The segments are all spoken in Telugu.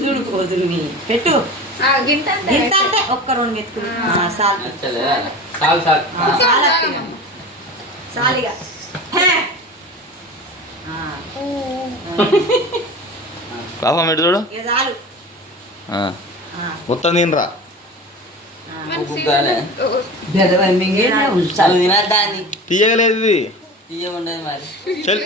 చూడు పోజులు పెట్టు గింత అంటే ఒక్క రెండు మెతుకులు సాలిగా పాపం ఎటు చూడు చాలు మొత్తం తినరా తీయగలేదు ఇది ఉండదు మరి చల్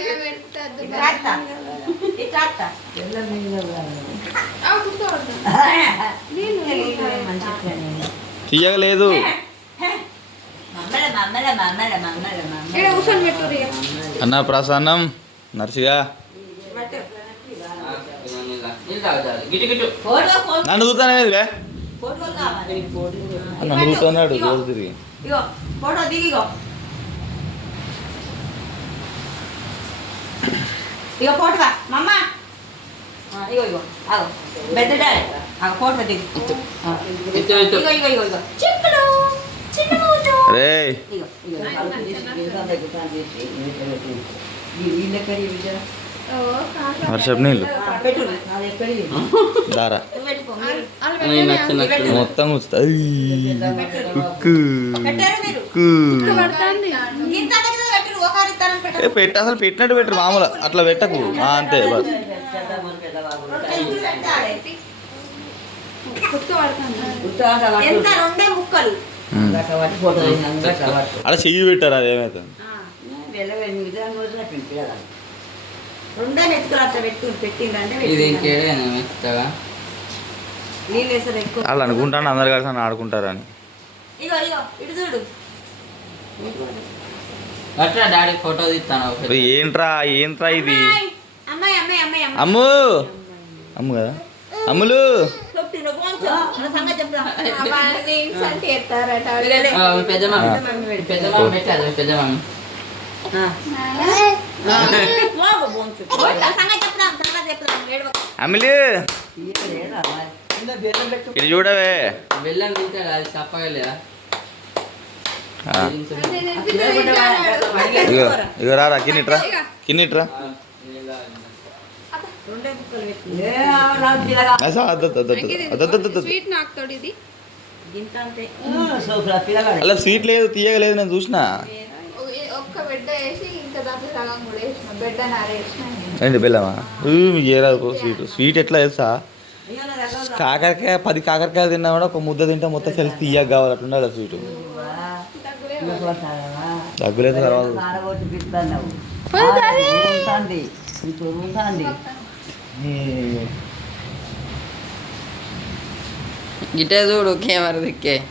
తీయగలేదు అన్న ప్రసన్నం నర్సిగా నన్ను చూస్తానే నన్ను చూస్తున్నాడు రోజు తిరిగి ఫోటో దిగిగో ఇగో ఫోటోగా మమ్మ ఇగో ఇగో ఆగో పెద్ద డాడీ ఆగో ఫోటో దిగి ఇగో ఇగో ఇగో ఇగో చిక్కులు రే ఇగో ఇగో వర్షపు నీళ్ళు దారా మొత్తం పెట్ట అసలు పెట్టినట్టు పెట్టరు మామూలు అట్లా పెట్టకు అంతే బస్ అలా చెయ్యి పెట్టారు అదేమైతుంది రెండే మెతుకులు అట్లా పెట్టిందంటే వాళ్ళు అనుకుంటాను అందరు కలిసి ఆడుకుంటారు అని ఇగో ఇగో ఇటు చూడు డాడీ ఫోటో తీస్తాను ఏంట్రా ఏంట్రా ఇది అమ్మాయి అమ్మాయి అమ్మాయి అమ్ము అమ్ము కదా అమ్ములు అమ్ములు ఇది చూడవే బెల్లం తింటాడు అది చెప్పగలేదా ఇగో ఇగో రారా కిన్నిట్రా కిన్నిట్రా అలా స్వీట్ లేదు తీయగలేదు నేను చూసిన ఏంటి బెల్లమా మీకు ఏరాదు స్వీట్ స్వీట్ ఎట్లా తెలుసా కాకరకాయ 10 కాకరకాయలు తిన్నా కూడా ఒక ముద్ద తింటే మొత్తం కలిసి తీయగా కావాలి అట్లుండాలి స్వీట్ దగ్గులేదు తర్వాత గిటే చూడు కెమెరా దిక్కే